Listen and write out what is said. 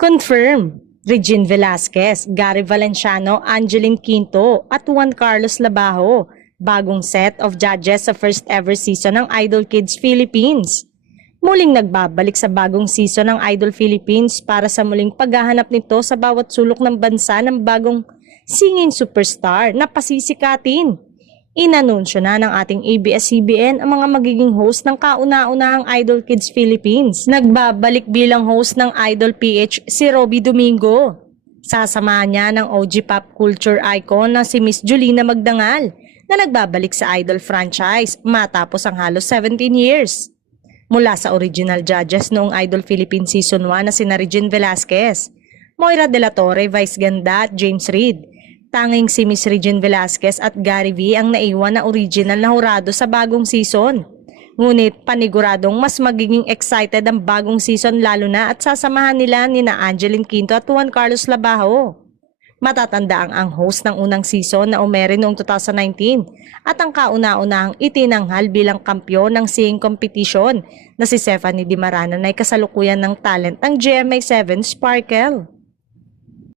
Confirm, Regine Velasquez, Gary Valenciano, Angeline Quinto at Juan Carlos Labajo, bagong set of judges sa first ever season ng Idol Kids Philippines. Muling nagbabalik sa bagong season ng Idol Philippines para sa muling paghahanap nito sa bawat sulok ng bansa ng bagong singing superstar na pasisikatin. Inanunsyo na ng ating ABS-CBN ang mga magiging host ng kauna-unahang Idol Kids Philippines. Nagbabalik bilang host ng Idol PH si Robby Domingo. Sasamahan niya ng OG pop culture icon na si Miss Julina Magdangal na nagbabalik sa Idol franchise matapos ang halos 17 years. Mula sa original judges noong Idol Philippines Season 1 na sina Regine Velasquez, Moira De La Torre, Vice Ganda at James Reid. Tanging si Miss Regine Velasquez at Gary V ang naiwan na original na hurado sa bagong season. Ngunit paniguradong mas magiging excited ang bagong season lalo na at sasamahan nila nina Angeline Quinto at Juan Carlos Labajo. Matatanda ang host ng unang season na umere noong 2019 at ang kauna-unahang itinanghal bilang kampyon ng singing competition na si Stephanie Di Maranan ay kasalukuyan ng talent ng GMA7 Sparkle.